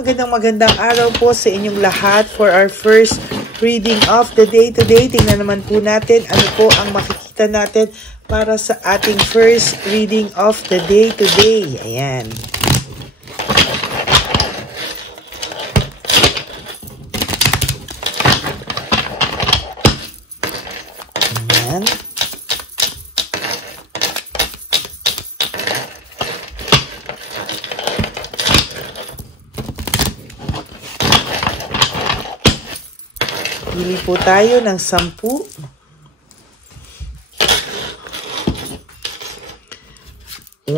magandang araw po sa inyong lahat for our first reading of the day today. Tingnan naman po natin ano po ang makikita natin para sa ating first reading of the day today. Ayan. Ayan. Pili po tayo ng 10. 1,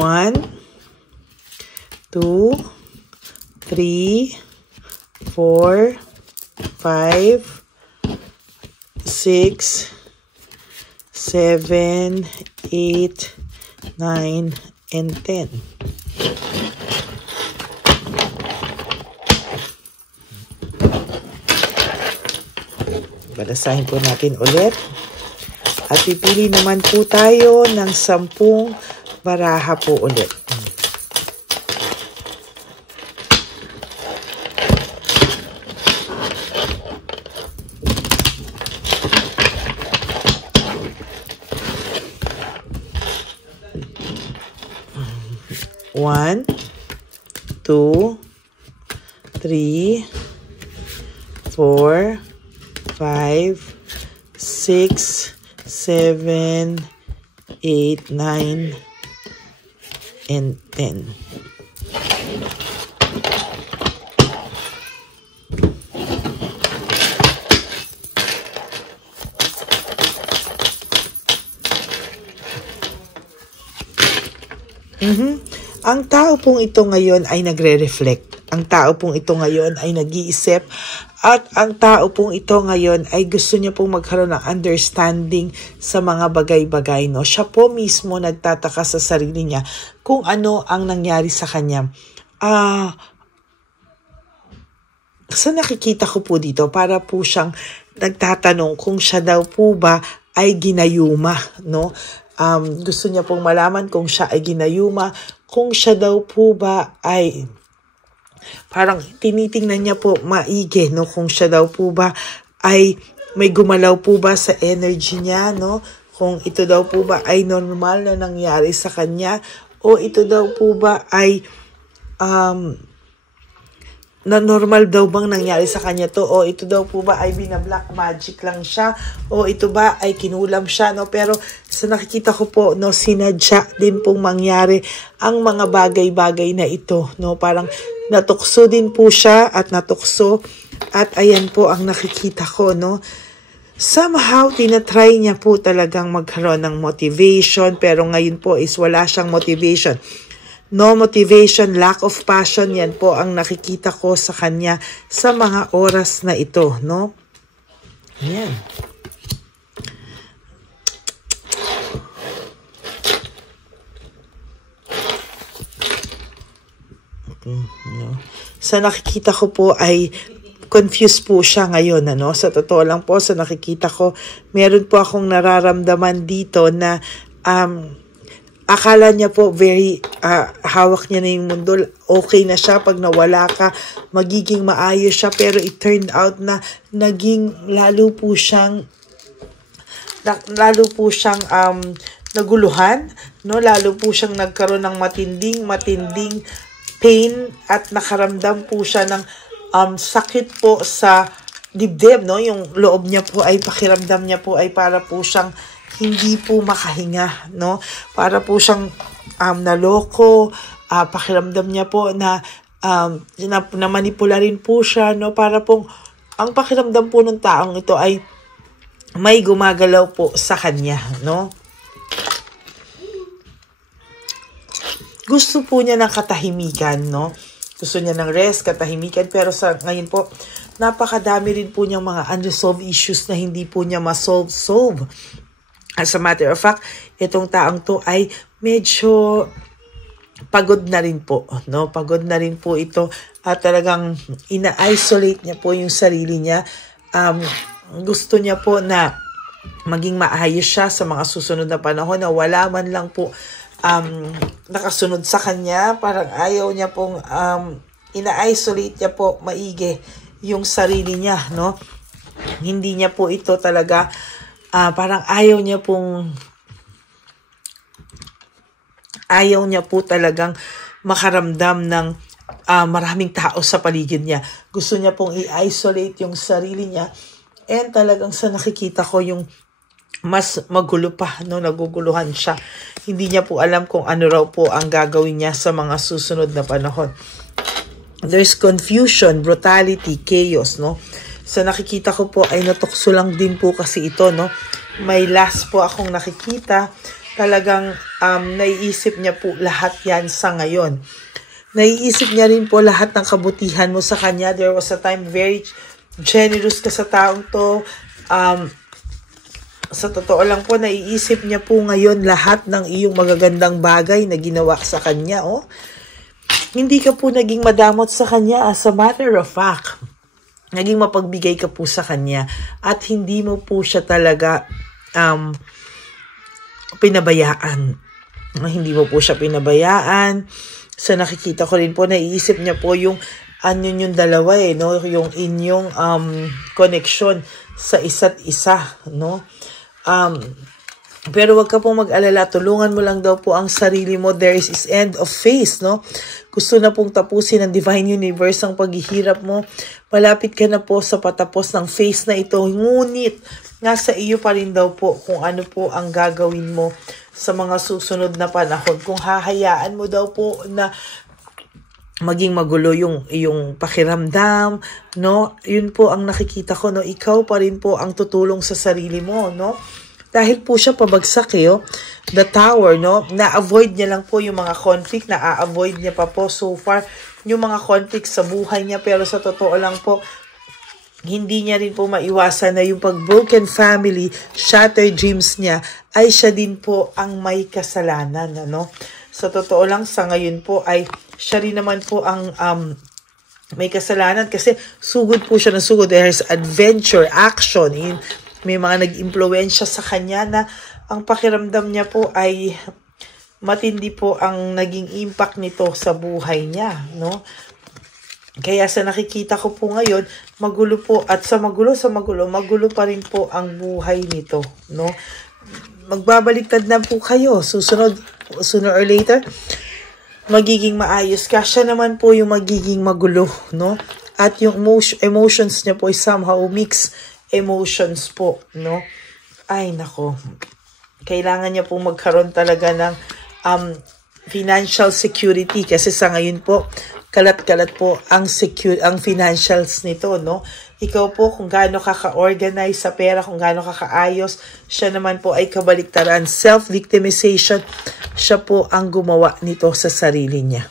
2, 3, 4, 5, 6, 7, 8, 9, and 10. Balasahin po natin ulit. At pipili naman po tayo ng 10 baraha po ulit. One, 2, 3, 4, 5, 6, 7, 8, 9, and 10. Ang tao pong ito ngayon ay nagre-reflect. Ang tao pong ito ngayon ay nag-iisip. At ang tao pong ito ngayon ay gusto niya pong magkaroon ng understanding sa mga bagay-bagay. No? Siya po mismo nagtataka sa sarili niya kung ano ang nangyari sa kanya. Sa nakikita ko po dito, para po siyang nagtatanong kung siya daw po ba ay ginayuma. No? Gusto niya pong malaman kung siya ay ginayuma, kung siya daw po ba ay parang tinitingnan niya po maigi, no? Kung siya daw po ba ay may gumalaw po ba sa energy niya, no? Kung ito daw po ba ay normal na nangyari sa kanya, o ito daw po ba ay na normal daw bang nangyari sa kanya to, o ito daw po ba ay binablack magic lang siya, o ito ba ay kinulam siya, no? Pero sa nakikita ko po, no, sinadya din pong mangyari ang mga bagay-bagay na ito, no? Parang natukso din po siya at natukso, at ayan po ang nakikita ko, no? Somehow, tinatry niya po talagang magkaroon ng motivation, pero ngayon po is wala siyang motivation. No motivation, lack of passion, yan po ang nakikita ko sa kanya sa mga oras na ito, no? Yan. No. Sa nakikita ko po ay confused po siya ngayon, ano? Sa totoo lang po, sa nakikita ko, meron po akong nararamdaman dito na akala niya po very hawak niya na yung mundo, okay na siya, pag nawala ka magiging maayos siya, pero it turned out na naging lalo po siyang naguluhan, no? Lalo po siyang nagkaroon ng matinding pain, at nakaramdam po siya ng sakit po sa dibdib, no? Yung loob niya po ay pakiramdam niya po ay para po siyang hindi po makahinga, no? Para po siyang naloko, pakiramdam niya po na manipula rin po siya, no? Para pong ang pakiramdam po ng taong ito ay may gumagalaw po sa kanya, no? Gusto po niya ng katahimikan, no? Gusto niya ng rest, katahimikan, pero sa ngayon po, napakadami rin po niyang mga unresolved issues na hindi po niya ma-solve. As a matter of fact, itong taong to ay medyo pagod na rin po, no? Pagod na rin po ito, at talagang ina-isolate niya po yung sarili niya. Gusto niya po na maging maayos siya sa mga susunod na panahon, na wala man lang po nakasunod sa kanya. Parang ayaw niya pong ina-isolate niya po maigi yung sarili niya, no? Hindi niya po ito talaga, parang ayaw niya po talagang makaramdam ng maraming tao sa paligid niya. Gusto niya pong i-isolate yung sarili niya. And talagang sa nakikita ko yung mas magulo pa, no? Naguguluhan siya. Hindi niya po alam kung ano raw po ang gagawin niya sa mga susunod na panahon. There's confusion, brutality, chaos, no? Sa nakikita ko po ay natukso lang din po kasi ito, no? May last po akong nakikita. Talagang naiisip niya po lahat yan sa ngayon. Naiisip niya rin po lahat ng kabutihan mo sa kanya. There was a time very generous ka sa taong to. Sa totoo lang po, naiisip niya po ngayon lahat ng iyong magagandang bagay na ginawa sa kanya, oh. Hindi ka po naging madamot sa kanya. As a matter of fact, naging mapagbigay ka po sa kanya at hindi mo po siya talaga pinabayaan. Hindi mo po siya pinabayaan. Sa nakikita ko rin po, naiisip niya po yung yung dalawa, no? Yung inyong connection sa isa't isa, no? Pero wag ka pong mag-alala, tulungan mo lang daw po ang sarili mo. There is end of phase, no? Gusto na pong tapusin ng Divine Universe ang paghihirap mo. Malapit ka na po sa patapos ng phase na ito. Ngunit, nasa iyo pa rin daw po kung ano po ang gagawin mo sa mga susunod na panahon. Kung hahayaan mo daw po na maging magulo yung pakiramdam, no? Yun po ang nakikita ko, no? Ikaw pa rin po ang tutulong sa sarili mo, no? Dahil po siya pabagsak, the tower, no? Na-avoid niya lang po yung mga conflict, na-avoid niya pa po so far yung mga conflict sa buhay niya. Pero sa totoo lang po, hindi niya rin po maiwasan na yung pag-broken family, shattered dreams niya, ay siya din po ang may kasalanan, ano? Sa totoo lang, sa ngayon po, ay siya rin naman po ang may kasalanan kasi sugod po siya ng sugod. There's adventure, action, may mga nag-impluwensya sa kanya na ang pakiramdam niya po ay matindi po ang naging impact nito sa buhay niya, no? Kaya sa nakikita ko po ngayon, magulo po at sa magulo magulo pa rin po ang buhay nito, no? Magbabaliktad na po kayo. Susunod, sooner or later, magiging maayos ka. Siya naman po yung magiging magulo, no? At yung emotions niya po ay somehow mixed emotions po, no? Ay, nako. Kailangan niya po magkaroon talaga ng financial security kasi sa ngayon po, kalat-kalat po ang financials nito, no? Ikaw po, kung gaano ka ka-organize sa pera, kung gaano ka kaayos, siya naman po ay kabaliktaran. Self-victimization, siya po ang gumawa nito sa sarili niya.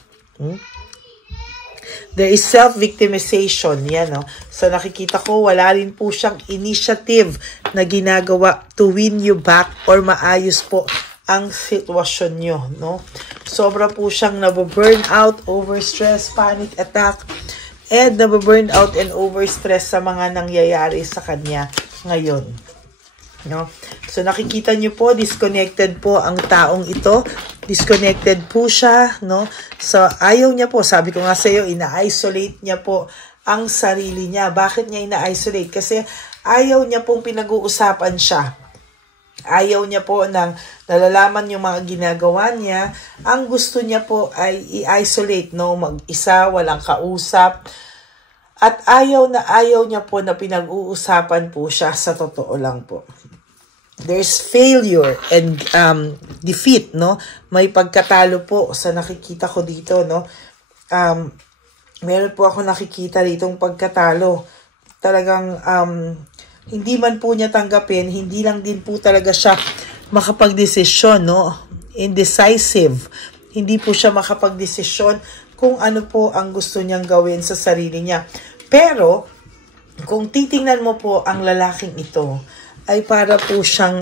There is self-victimization. Yan, no? So, nakikita ko, wala rin po siyang initiative na ginagawa to win you back or maayos po ang sitwasyon nyo, no? Sobra po siyang nababurn out, overstress, panic attack, and nababurn out and overstress sa mga nangyayari sa kanya ngayon. No? So, nakikita nyo po, disconnected po ang taong ito. Disconnected po siya, no? So, ayaw niya po, sabi ko nga sa iyo, ina-isolate niya po ang sarili niya. Bakit niya ina-isolate? Kasi ayaw niya pong pinag-uusapan siya. Ayaw niya po nang nalalaman yung mga ginagawa niya. Ang gusto niya po ay i-isolate, no? Mag-isa, walang kausap. At ayaw niya po na pinag-uusapan po siya, sa totoo lang po. There's failure and defeat, no? May pagkatalo po sa nakikita ko dito, no? Meron po ako nakikita ditong pagkatalo. Talagang hindi man po niya tanggapin, hindi lang din po talaga siya makapagdesisyon, no? Indecisive. Hindi po siya makapagdesisyon kung ano po ang gusto niyang gawin sa sarili niya. Pero, kung titingnan mo po ang lalaking ito, ay para po siyang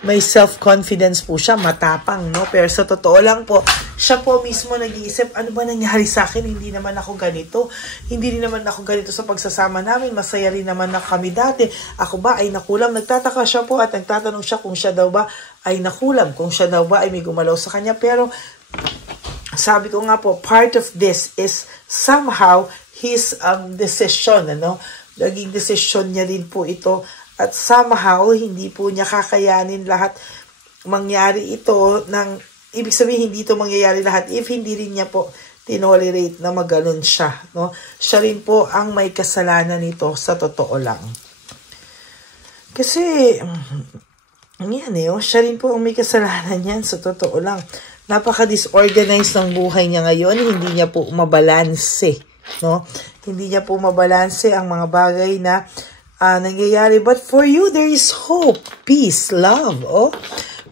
may self-confidence po siya, matapang, no? Pero sa totoo lang po, siya po mismo nag-iisip, ano ba nangyari sa akin? Hindi naman ako ganito. Hindi rin naman ako ganito sa pagsasama namin. Masaya rin naman na kami dati. Ako ba ay nakulam? Nagtataka siya po at nagtatanong siya kung siya daw ba ay nakulam. Kung siya daw ba ay may gumalaw sa kanya. Pero sabi ko nga po, part of this is somehow his decision, ano? Naging desisyon niya din po ito. At somehow, hindi po niya kakayanin lahat mangyari ito ng, ibig sabihin, hindi ito mangyayari lahat if hindi rin niya po tinolerate na maganon siya, no? Siya rin po ang may kasalanan nito sa totoo lang. Kasi, yan siya rin po ang may kasalanan yan sa totoo lang. Napaka-disorganized ng buhay niya ngayon, hindi niya po mabalanse, no? Hindi niya po mabalanse ang mga bagay na nangyayari. But for you, there is hope, peace, love,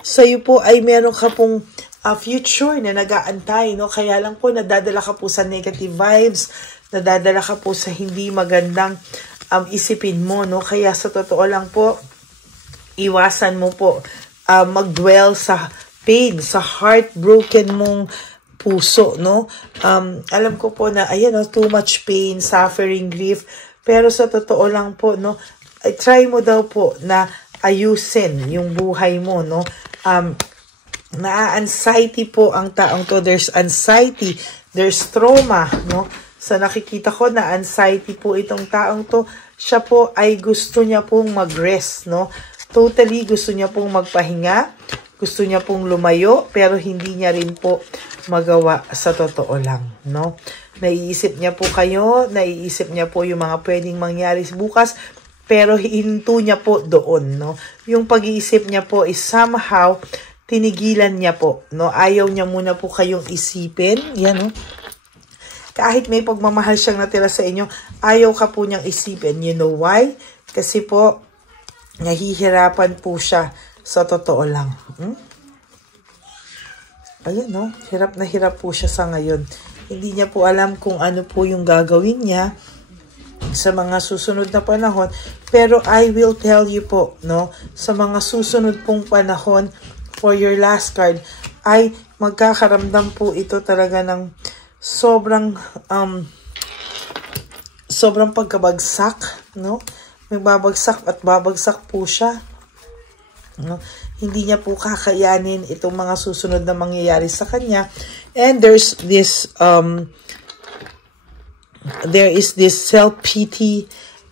sa'yo po ay meron ka pong future na nag-aantay, no? Kaya lang po, nadadala ka po sa negative vibes, nadadala ka po sa hindi magandang isipin mo, no? Kaya sa totoo lang po, iwasan mo po mag-dwell sa pain, sa heartbroken mong puso, no? Alam ko po na, ayan, too much pain, suffering, grief, pero sa totoo lang po, no? Try mo daw po na ayusin yung buhay mo, no? Na-anxiety po ang taong to. There's anxiety, there's trauma, no? Sa nakikita ko na anxiety po itong taong to, siya po ay gusto niya pong mag-rest, no? Totally gusto niya pong magpahinga, gusto niya pong lumayo, pero hindi niya rin po magawa sa totoo lang, no? Naiisip niya po kayo, naiisip niya po yung mga pwedeng mangyari bukas, pero hinto niya po doon, no? Yung pag-iisip niya po is somehow tinigilan niya po, no? Ayaw niya muna po kayong isipin, yan, no? Kahit may pagmamahal siyang natira sa inyo, ayaw ka po niyang isipin. You know why? Kasi po, nahihirapan po siya sa totoo lang. Ayan, no? Hirap na hirap po siya sa ngayon. Hindi niya po alam kung ano po yung gagawin niya sa mga susunod na panahon. Pero I will tell you po, no? Sa mga susunod pong panahon, for your last card, ay magkakaramdam po ito talaga ng sobrang pagkabagsak, no? May babagsak at babagsak po siya, no? Hindi niya po kakayanin itong mga susunod na mangyayari sa kanya. And there's this there is this self-pity,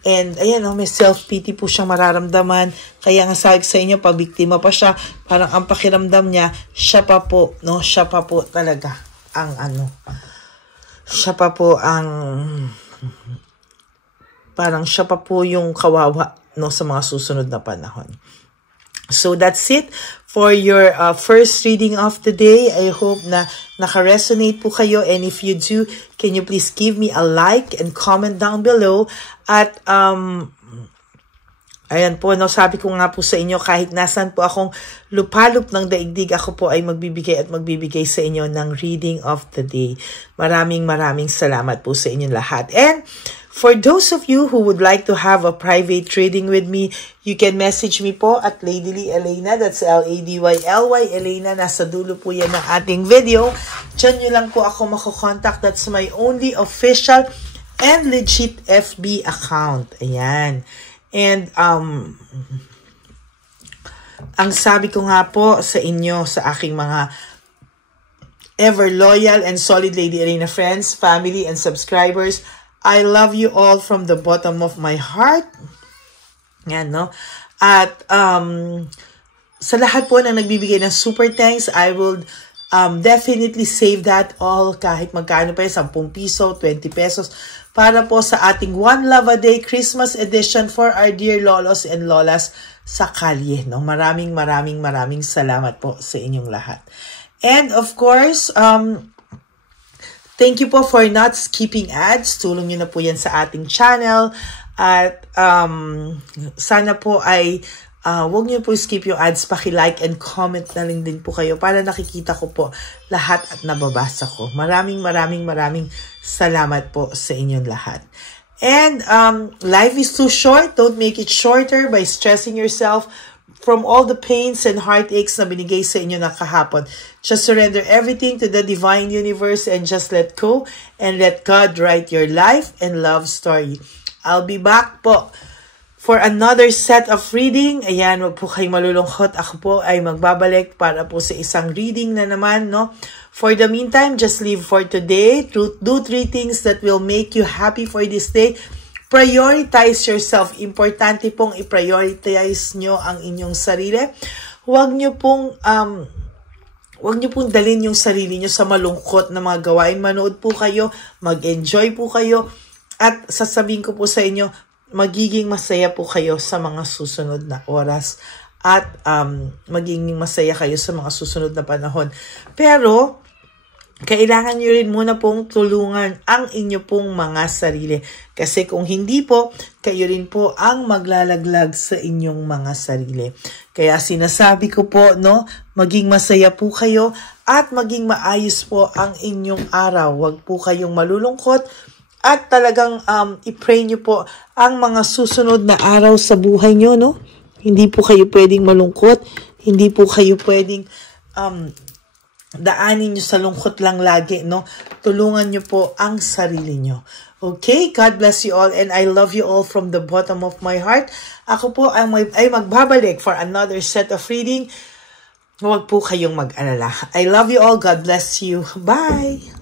and ayan, may self-pity po siyang mararamdaman. Kaya nga sabi sa inyo, pag biktima pa siya, parang ang pakiramdam niya, siya pa po, no? Siya pa po talaga ang siya pa po ang parang siya pa po yung kawawa, no, sa mga susunod na panahon. So that's it for your first reading of the day. I hope na naka-resonate po kayo, and if you do, can you please give me a like and comment down below. At ayan po, no, sabi ko nga po sa inyo, kahit nasan po akong lupalop ng daigdig, ako po ay magbibigay sa inyo ng reading of the day. Maraming salamat po sa inyong lahat. And for those of you who would like to have a private reading with me, you can message me po at Ladyly Elena. That's L-A-D-Y-L-Y Elena. Nasa dulo po yan ng ating video. Diyan nyo lang po ako makokontak. That's my only official and legit FB account. Ayan. And ang sabi ko nga po sa inyo, sa aking mga ever loyal and solid Lady Elena friends, family, and subscribers, I love you all from the bottom of my heart. Yan, no? At sa lahat po na nagbibigay ng super thanks, I will definitely save that all, kahit magkano pa yun, 10 piso, 20 pesos, para po sa ating One Love a Day Christmas edition for our dear lolos and lolas sa kalye, no? Maraming salamat po sa inyong lahat. And of course, thank you po for not skipping ads. Tulong nyo na po yan sa ating channel. At sana po ay huwag nyo po skip yung ads. Paki-like and comment na lang din po kayo para nakikita ko po lahat at nababasa ko. Maraming salamat po sa inyong lahat. And life is too short. Don't make it shorter by stressing yourself from all the pains and heartaches na binigay sa inyo na kahapon. Just surrender everything to the divine universe and just let go and let God write your life and love story. I'll be back po for another set of reading. Ayan, wag po kayong malulungkot. Ako po ay magbabalik para po sa isang reading na naman, no? For the meantime, just live for today. Do 3 things that will make you happy for this day. Prioritize yourself. Importante pong i-prioritize nyo ang inyong sarili. Huwag nyo pong dalhin yung sarili nyo sa malungkot na mga gawain. Manood po kayo, mag-enjoy po kayo, at sasabihin ko po sa inyo, magiging masaya po kayo sa mga susunod na oras. At magiging masaya kayo sa mga susunod na panahon. Pero kailangan nyo rin muna pong tulungan ang inyo pong mga sarili. Kasi kung hindi po, kayo rin po ang maglalaglag sa inyong mga sarili. Kaya sinasabi ko po, no, maging masaya po kayo at maging maayos po ang inyong araw. Huwag po kayong malulungkot at talagang i-pray nyo po ang mga susunod na araw sa buhay nyo, no? Hindi po kayo pwedeng malungkot, hindi po kayo pwedeng daanin nyo sa lungkot lang lagi, no? Tulungan nyo po ang sarili nyo. Okay? God bless you all and I love you all from the bottom of my heart. Ako po ay magbabalik for another set of reading. Huwag po kayong mag-alala. I love you all. God bless you. Bye!